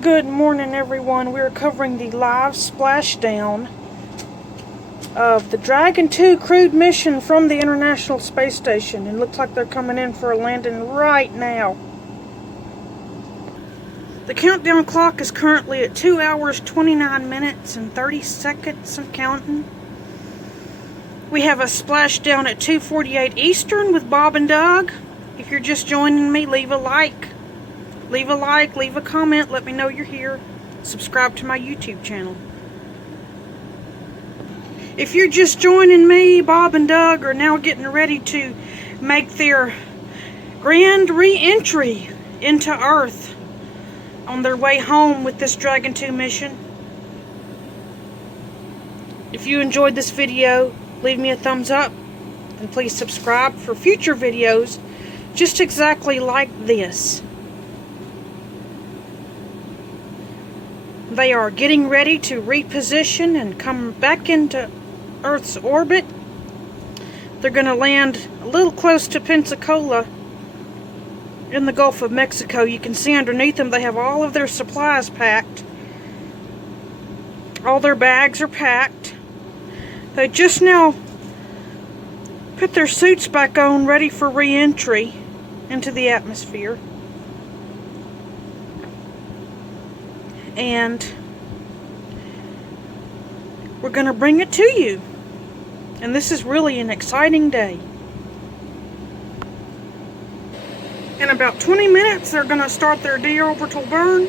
Good morning, everyone. We're covering the live splashdown of the Dragon2 Crude mission from the International Space Station. It looks like they're coming in for a landing right now. The countdown clock is currently at 2 hours, 29 minutes, and 30 seconds and counting. We have a splashdown at 2:48 Eastern with Bob and Doug. If you're just joining me, leave a like. Leave a comment, let me know you're here. Subscribe to my YouTube channel. If you're just joining me, Bob and Doug are now getting ready to make their grand re-entry into Earth on their way home with this Dragon2 mission. If you enjoyed this video, leave me a thumbs up and please subscribe for future videos just exactly like this. They are getting ready to reposition and come back into Earth's orbit. They're going to land a little close to Pensacola in the Gulf of Mexico. You can see underneath them they have all of their supplies packed. All their bags are packed. They just now put their suits back on, ready for re-entry into the atmosphere. And we're going to bring it to you. And this is really an exciting day. In about 20 minutes, they're going to start their deorbital burn.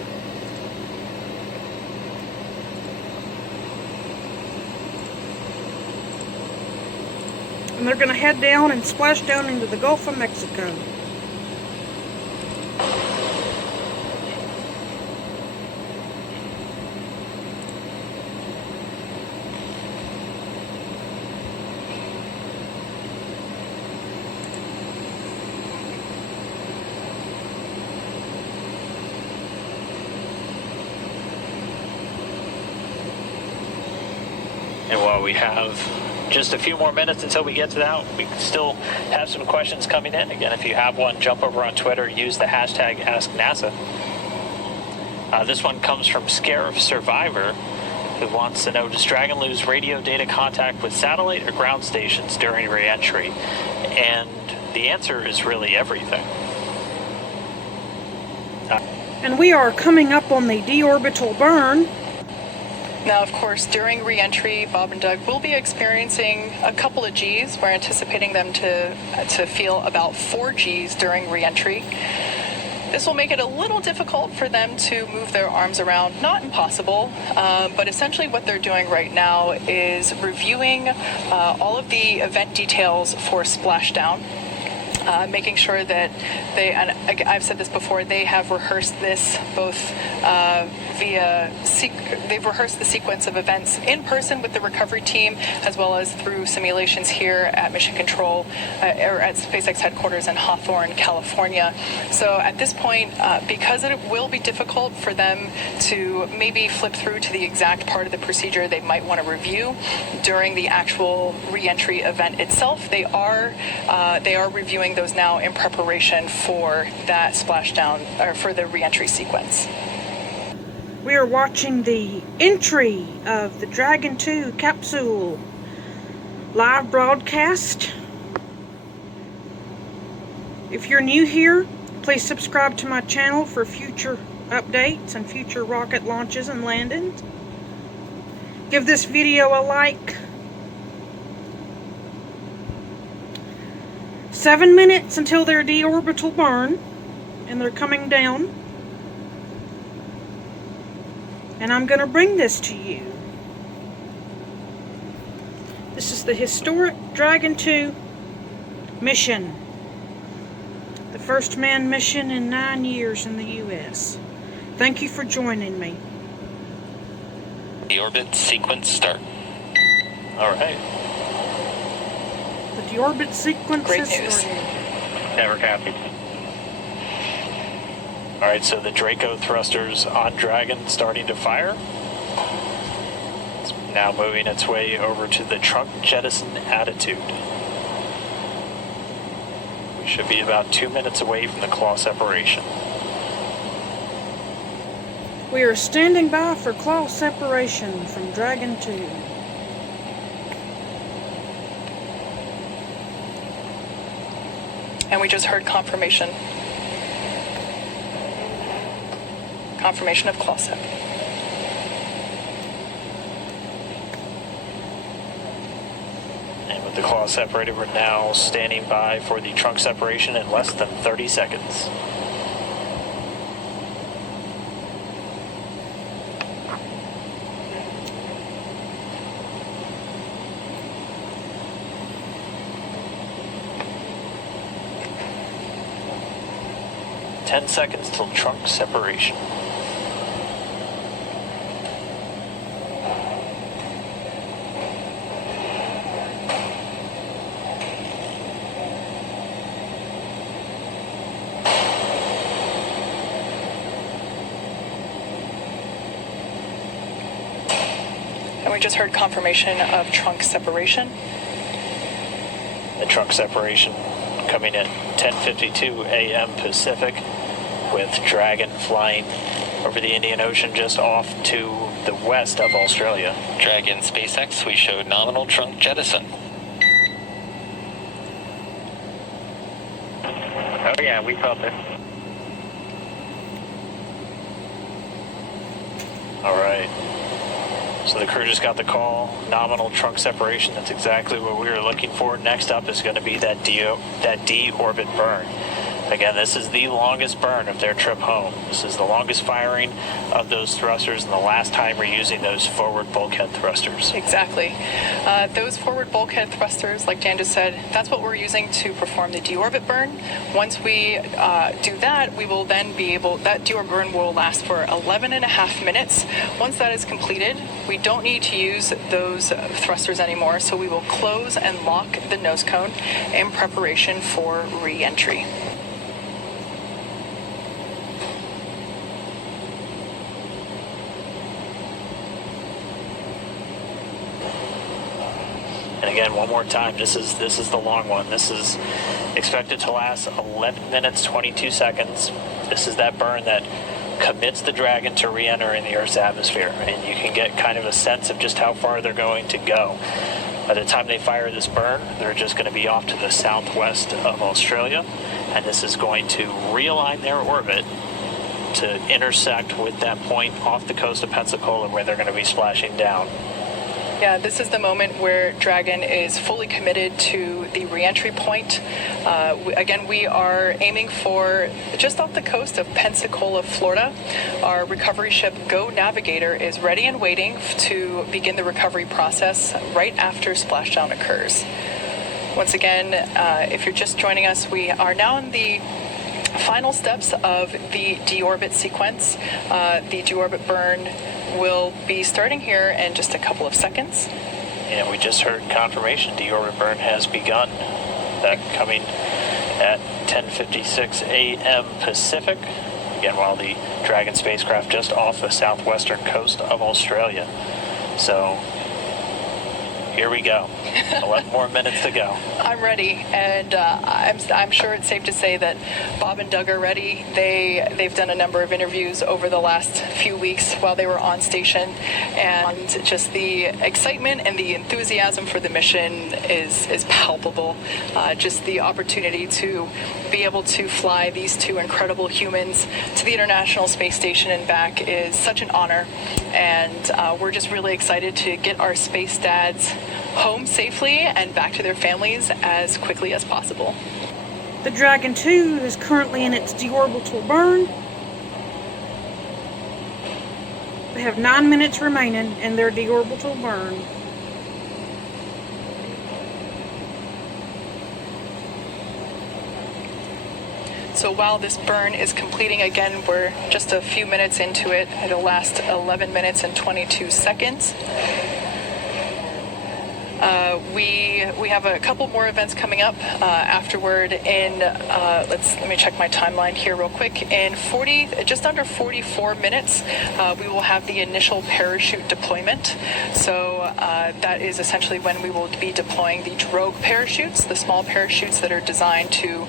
And they're going to head down and splash down into the Gulf of Mexico. And while we have just a few more minutes until we get to that, we still have some questions coming in. Again, if you have one, jump over on Twitter, use the hashtag AskNASA. This one comes from Scarif Survivor, who wants to know, does Dragon lose radio data contact with satellite or ground stations during re-entry? And the answer is really everything. And we are coming up on the deorbital burn. Now, of course, during re-entry, Bob and Doug will be experiencing a couple of Gs. We're anticipating them to feel about 4 Gs during re-entry. This will make it a little difficult for them to move their arms around. Not impossible, but essentially what they're doing right now is reviewing all of the event details for Splashdown. Making sure that they, and I've said this before, they have rehearsed this both they've rehearsed the sequence of events in person with the recovery team, as well as through simulations here at Mission Control, or at SpaceX headquarters in Hawthorne, California. So at this point, because it will be difficult for them to maybe flip through to the exact part of the procedure they might want to review during the actual re-entry event itself, they are reviewing those now in preparation for that splashdown, or for the re-entry sequence. We are watching the entry of the Dragon2 capsule live broadcast. If you're new here, please subscribe to my channel for future updates and future rocket launches and landings. Give this video a like. 7 minutes until their deorbital burn, and they're coming down. And I'm going to bring this to you. This is the historic Dragon2 mission. The first manned mission in 9 years in the U.S. Thank you for joining me. The orbit sequence start. All right. The deorbit sequence Great is news. started. Never copied. All right, so the Draco thrusters on Dragon starting to fire. It's now moving its way over to the trunk jettison attitude. We should be about 2 minutes away from the claw separation. We are standing by for claw separation from Dragon 2. And we just heard confirmation. Confirmation of claw sep. And with the claw separated, we're now standing by for the trunk separation in less than 30 seconds. Ten seconds till trunk separation. And we just heard confirmation of trunk separation. The trunk separation coming at 10:52 a.m. Pacific, with Dragon flying over the Indian Ocean just off to the west of Australia. Dragon SpaceX, we showed nominal trunk jettison. Oh yeah, we felt it. All right. So the crew just got the call, nominal trunk separation. That's exactly what we were looking for. Next up is going to be that D-orbit burn. Again, this is the longest burn of their trip home. This is the longest firing of those thrusters and the last time we're using those forward bulkhead thrusters. Exactly. Those forward bulkhead thrusters, like Dan just said, that's what we're using to perform the deorbit burn. Once we do that, we will then be able, that deorbit burn will last for 11 and a half minutes. Once that is completed, we don't need to use those thrusters anymore, so we will close and lock the nose cone in preparation for re-entry. And again, one more time, this is the long one. This is expected to last 11 minutes, 22 seconds. This is that burn that commits the Dragon to re-enter in the Earth's atmosphere. And you can get kind of a sense of just how far they're going to go. By the time they fire this burn, they're just going to be off to the southwest of Australia. And this is going to realign their orbit to intersect with that point off the coast of Pensacola where they're going to be splashing down. Yeah, this is the moment where Dragon is fully committed to the re-entry point. Again, we are aiming for just off the coast of Pensacola, Florida. Our recovery ship Go Navigator is ready and waiting to begin the recovery process right after splashdown occurs. Once again, if you're just joining us, we are now in the final steps of the deorbit sequence. The deorbit burn will be starting here in just a couple of seconds. And we just heard confirmation deorbit burn has begun. That coming at 10:56 a.m. Pacific. Again, while the Dragon spacecraft just off the southwestern coast of Australia. So here we go. 11 more minutes to go. I'm ready, and I'm sure it's safe to say that Bob and Doug are ready. They've done a number of interviews over the last few weeks while they were on station, and just the excitement and the enthusiasm for the mission is palpable. Just the opportunity to be able to fly these two incredible humans to the International Space Station and back is such an honor, and we're just really excited to get our space dads home safely and back to their families as quickly as possible. The Dragon 2 is currently in its deorbital burn. They have 9 minutes remaining in their deorbital burn. So while this burn is completing, again, we're just a few minutes into it. It'll last 11 minutes and 22 seconds. We have a couple more events coming up afterward. In let me check my timeline here real quick. In just under 44 minutes, we will have the initial parachute deployment. So that is essentially when we will be deploying the drogue parachutes, the small parachutes that are designed to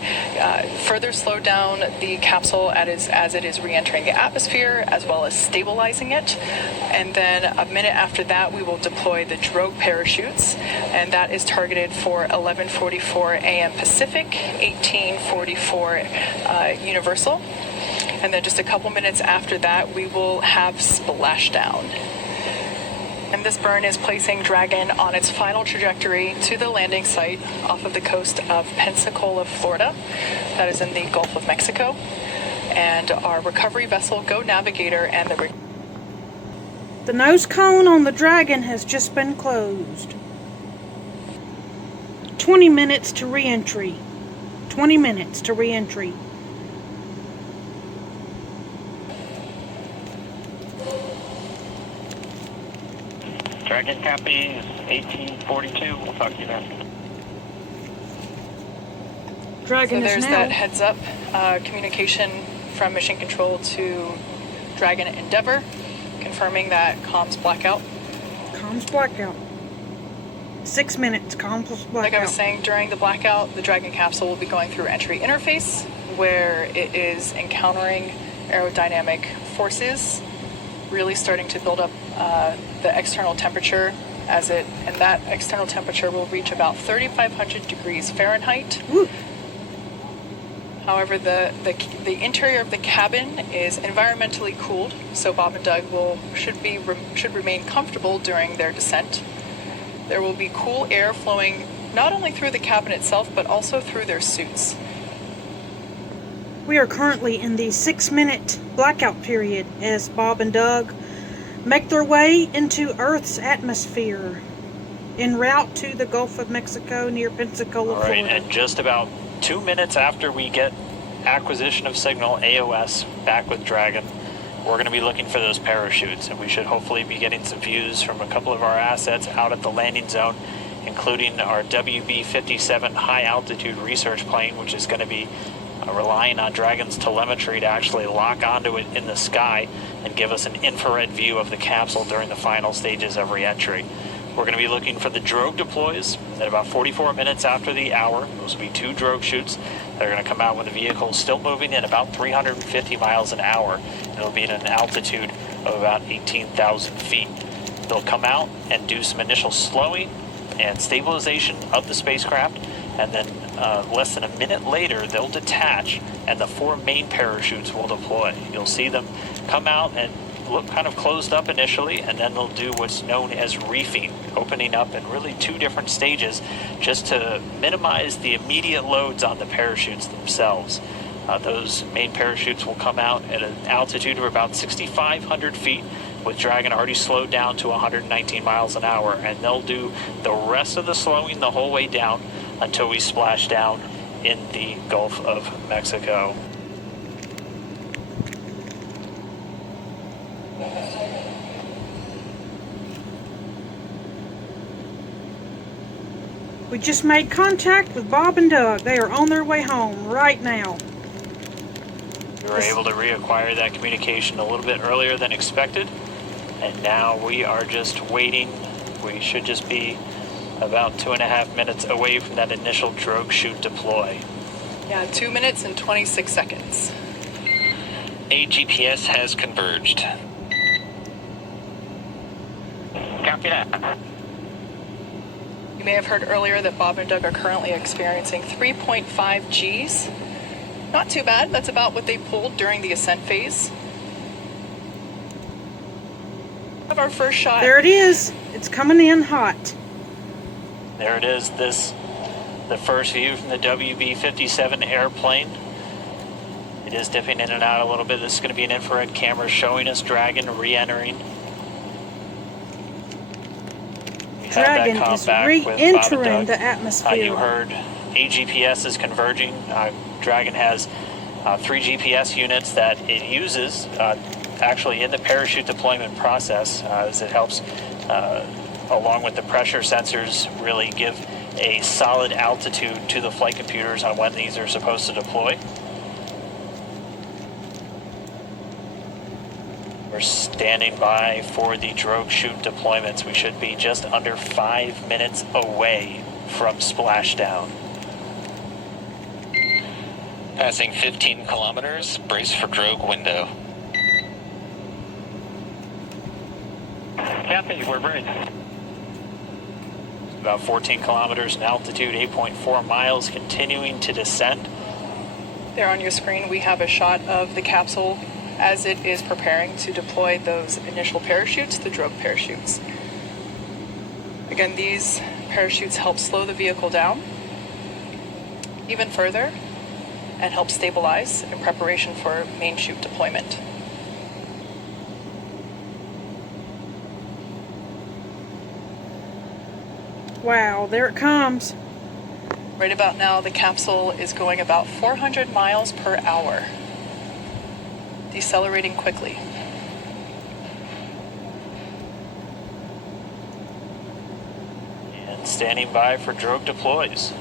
further slow down the capsule as it is re-entering the atmosphere, as well as stabilizing it. And then a minute after that, we will deploy the drogue parachutes, and that is targeted for 11:44 a.m. Pacific, 18:44 Universal. And then just a couple minutes after that, we will have Splashdown. And this burn is placing Dragon on its final trajectory to the landing site off of the coast of Pensacola, Florida. That is in the Gulf of Mexico. And our recovery vessel, Go Navigator, and The nose cone on the Dragon has just been closed. 20 minutes to re-entry. 20 minutes to re-entry. Dragon copy, 1842. We'll talk to you then. Dragon So is there's now. that heads up communication from Mission Control to Dragon Endeavour, confirming that comms blackout. Comms blackout. 6 minutes. Comms blackout. Like I was saying, during the blackout, the Dragon capsule will be going through entry interface, where it is encountering aerodynamic forces, really starting to build up the external temperature and that external temperature will reach about 3,500 degrees Fahrenheit. Woo. However, the interior of the cabin is environmentally cooled, so Bob and Doug should remain comfortable during their descent. There will be cool air flowing not only through the cabin itself, but also through their suits. We are currently in the 6-minute blackout period as Bob and Doug make their way into Earth's atmosphere en route to the Gulf of Mexico near Pensacola, All right, Florida. and just about 2 minutes after we get acquisition of signal AOS back with Dragon, we're going to be looking for those parachutes, and we should hopefully be getting some views from a couple of our assets out at the landing zone, including our WB-57 high altitude research plane, which is going to be relying on Dragon's telemetry to actually lock onto it in the sky and give us an infrared view of the capsule during the final stages of re-entry. We're going to be looking for the drogue deploys at about 44 minutes after the hour. Those will be 2 drogue shoots. They're going to come out with the vehicle still moving at about 350 miles an hour. It'll be at an altitude of about 18,000 feet. They'll come out and do some initial slowing and stabilization of the spacecraft, and then less than a minute later, they'll detach, and the 4 main parachutes will deploy. You'll see them come out and look kind of closed up initially, and then they'll do what's known as reefing, opening up in really 2 different stages just to minimize the immediate loads on the parachutes themselves. Those main parachutes will come out at an altitude of about 6,500 feet, with Dragon already slowed down to 119 miles an hour, and they'll do the rest of the slowing the whole way down until we splash down in the Gulf of Mexico. We just made contact with Bob and Doug. They are on their way home right now. We were able to reacquire that communication a little bit earlier than expected, and now we are just waiting. We should just be about 2.5 minutes away from that initial drogue shoot deploy. Yeah, 2 minutes and 26 seconds. AGPS has converged. Copy that. You may have heard earlier that Bob and Doug are currently experiencing 3.5 Gs. Not too bad. That's about what they pulled during the ascent phase. Of our first shot. There it is. It's coming in hot. There it is, the first view from the WB-57 airplane. It is dipping in and out a little bit. This is going to be an infrared camera showing us Dragon re-entering. Dragon is re-entering the atmosphere. You heard AGPS is converging. Dragon has 3 GPS units that it uses actually in the parachute deployment process as it helps along with the pressure sensors, really give a solid altitude to the flight computers on when these are supposed to deploy. We're standing by for the drogue chute deployments. We should be just under 5 minutes away from splashdown. Passing 15 kilometers, brace for drogue window. Copy, we're ready. About 14 kilometers in altitude, 8.4 miles, continuing to descend. There on your screen, we have a shot of the capsule as it is preparing to deploy those initial parachutes, the drogue parachutes. Again, these parachutes help slow the vehicle down even further and help stabilize in preparation for main chute deployment. Wow, there it comes. Right about now, the capsule is going about 400 miles per hour, decelerating quickly. And standing by for drogue deploys.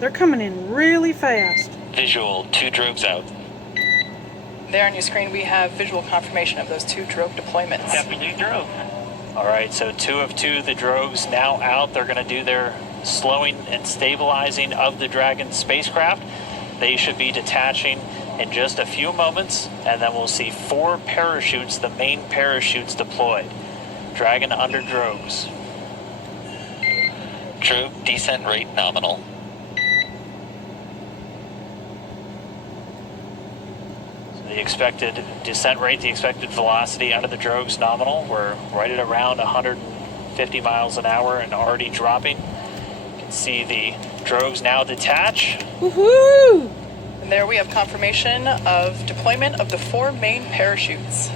They're coming in really fast. Visual, 2 drogues out. There on your screen, we have visual confirmation of those 2 drogue deployments. Copy, new drove. All right, so 2 of 2, the drogues now out. They're going to do their slowing and stabilizing of the Dragon spacecraft. They should be detaching in just a few moments, and then we'll see 4 parachutes, the main parachutes deployed. Dragon under drogues. Drogue descent rate nominal. The expected descent rate, the expected velocity out of the drogues nominal. We're right at around 150 miles an hour and already dropping. You can see the drogues now detach. Woohoo! And there we have confirmation of deployment of the 4 main parachutes.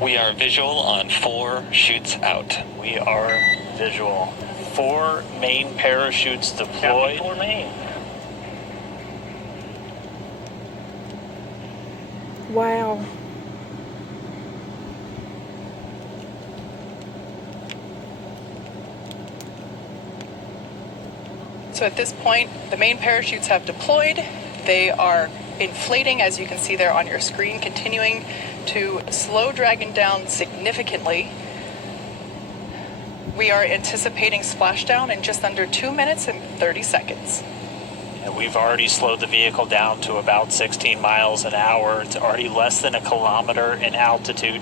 We are visual on 4 chutes out. We are visual. 4 main parachutes Copy, deployed. 4 main. Wow. So at this point, the main parachutes have deployed. They are inflating, as you can see there on your screen, continuing to slow Dragon down significantly. We are anticipating splashdown in just under 2 minutes and 30 seconds. And we've already slowed the vehicle down to about 16 miles an hour. It's already less than a kilometer in altitude.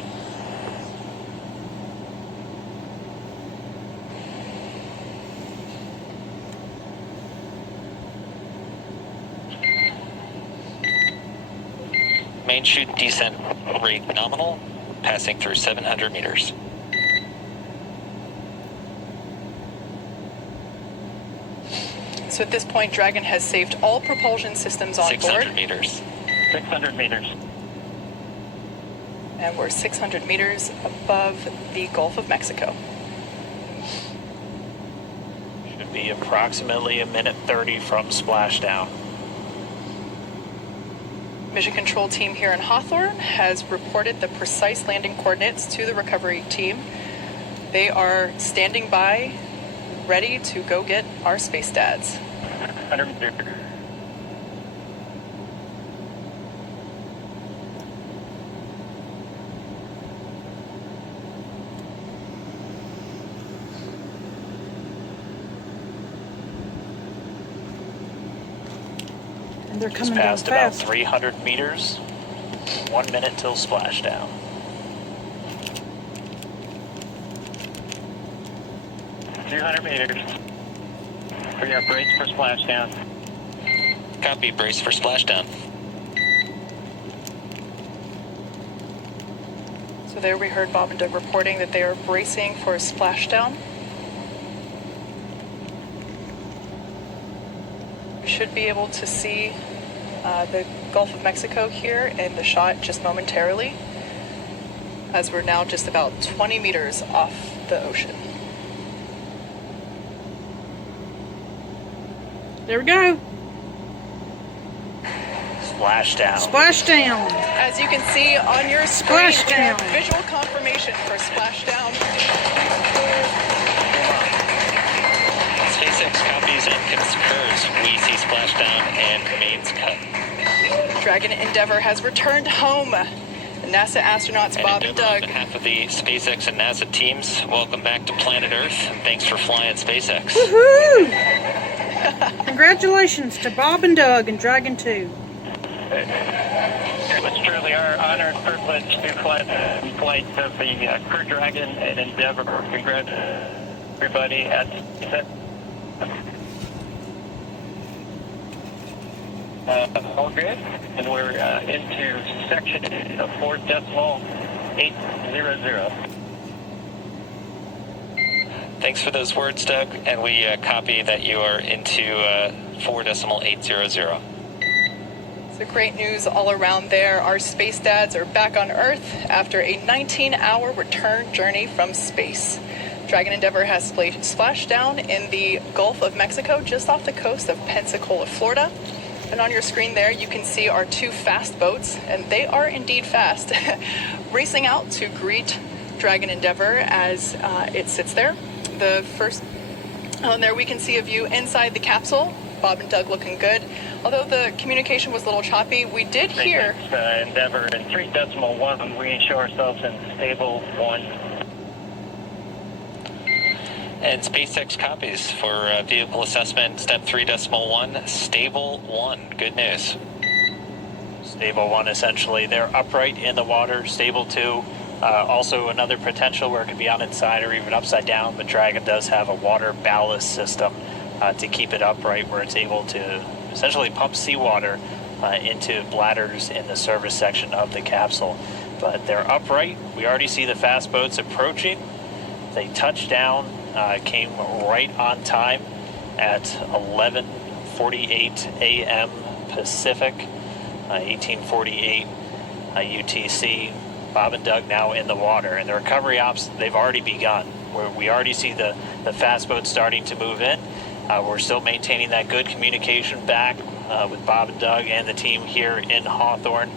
Main chute descent rate nominal, passing through 700 meters. So at this point, Dragon has saved all propulsion systems on 600 board. meters. 600 meters. And we're 600 meters above the Gulf of Mexico. Should be approximately 1:30 from splashdown. Mission control team here in Hawthorne has reported the precise landing coordinates to the recovery team. They are standing by, ready to go get our space dads. 100 meters. And they're Just coming down passed about fast. 300 meters. 1 minute till splashdown. 200 meters. We are brace for splashdown. Copy, brace for splashdown. So there we heard Bob and Doug reporting that they are bracing for a splashdown. We should be able to see the Gulf of Mexico here in the shot just momentarily, as we're now just about 20 meters off the ocean. There we go. Splashdown. Splashdown. As you can see on your screen, we have Splashdown. visual confirmation for Splashdown. SpaceX copies and concurs. We see Splashdown and mains cut. Dragon Endeavour has returned home. NASA astronauts Bob and Endeavour, on Doug. behalf of the SpaceX and NASA teams, welcome back to planet Earth, and thanks for flying SpaceX. Woohoo! Congratulations to Bob and Doug and Dragon2. It was truly our honor and privilege to fly the flight of the Crude Dragon and Endeavour. Congrats, everybody at SpaceX. All good, and we're into section of 4.800. Thanks for those words, Doug, and we copy that you are into 4.800. So great news all around there. Our space dads are back on Earth after a 19-hour return journey from space. Dragon Endeavour has splashed down in the Gulf of Mexico, just off the coast of Pensacola, Florida. And on your screen there, you can see our two fast boats, and they are indeed fast, racing out to greet Dragon Endeavour as it sits there. The first on there, we can see a view inside the capsule. Bob and Doug looking good. Although the communication was a little choppy, we did hear... Endeavour in 3.1, we show ourselves in stable 1. And SpaceX copies for vehicle assessment, step 3.1, stable 1. Good news. Stable 1, essentially. They're upright in the water. Stable 2, also another potential where it could be on its side or even upside down, but Dragon does have a water ballast system to keep it upright, where it's able to essentially pump seawater into bladders in the service section of the capsule. But they're upright. We already see the fast boats approaching. They touched down, came right on time at 11:48 a.m. Pacific, 1848 UTC. Bob and Doug now in the water, and the recovery ops, they've already begun. We already see the fast boats starting to move in. We're still maintaining that good communication back with Bob and Doug and the team here in Hawthorne.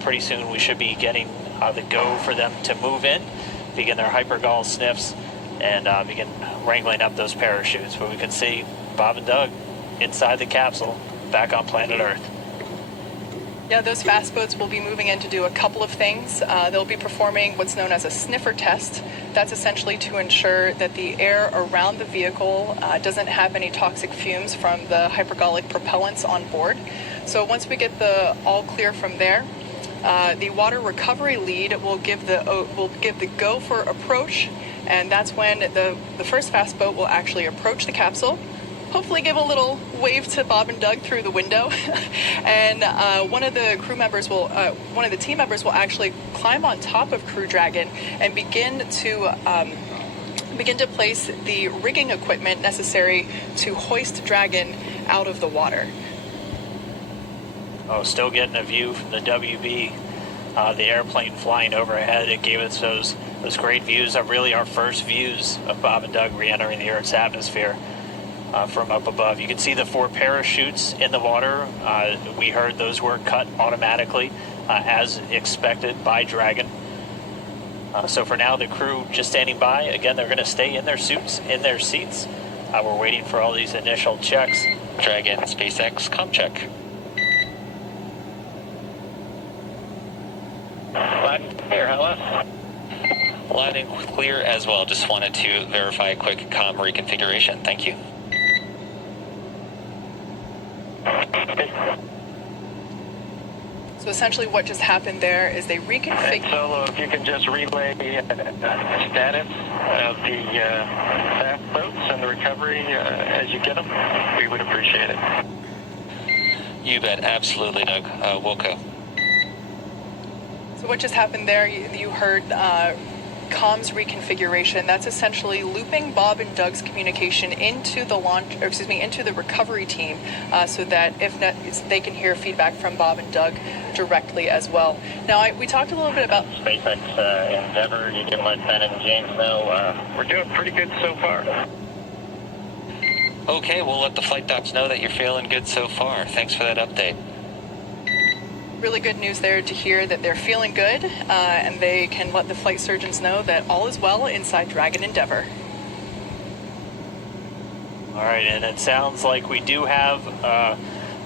Pretty soon we should be getting the go for them to move in, begin their hypergol sniffs, and begin wrangling up those parachutes. But we can see Bob and Doug inside the capsule, back on planet Earth. Yeah, those fast boats will be moving in to do a couple of things. They'll be performing what's known as a sniffer test. That's essentially to ensure that the air around the vehicle doesn't have any toxic fumes from the hypergolic propellants on board. So once we get the all clear from there, the water recovery lead will give the go for approach, and that's when the first fast boat will actually approach the capsule. Hopefully give a little wave to Bob and Doug through the window, and one of the team members will actually climb on top of Crew Dragon and begin to place the rigging equipment necessary to hoist Dragon out of the water. Oh, still getting a view from the WB, the airplane flying overhead. It gave us those great views, really our first views of Bob and Doug re-entering the Earth's atmosphere. From up above. You can see the 4 parachutes in the water. We heard those were cut automatically as expected by Dragon. So for now, the crew just standing by. Again, they're going to stay in their suits, in their seats. We're waiting for all these initial checks. Dragon, SpaceX, com check. Loud and clear, hello? Loud and clear as well. Just wanted to verify a quick com reconfiguration. Thank you. So essentially what just happened there is they And reconfigured... Solo, if you can just relay the status of the fast boats and the recovery as you get them, we would appreciate it. You bet. Absolutely, Doug. Wilco. So what just happened there, you heard comms reconfiguration. That's essentially looping Bob and Doug's communication into the into the recovery team, so that they can hear feedback from Bob and Doug directly as well. Now, we talked a little bit about SpaceX Endeavour. You can let Ben and James know we're doing pretty good so far. Okay, we'll let the flight docs know that you're feeling good so far. Thanks for that update. really good news there to hear that they're feeling good, and they can let the flight surgeons know that all is well inside Dragon Endeavour. All right, and it sounds like we do have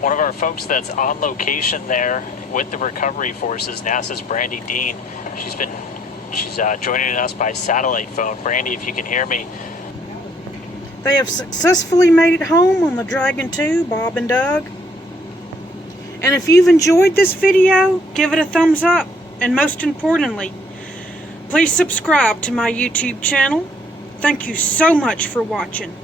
one of our folks that's on location there with the recovery forces, NASA's Brandy Dean. She's joining us by satellite phone. Brandy, if you can hear me. They have successfully made it home on the Dragon2, Bob and Doug. And if you've enjoyed this video, give it a thumbs up. And most importantly, please subscribe to my YouTube channel. Thank you so much for watching.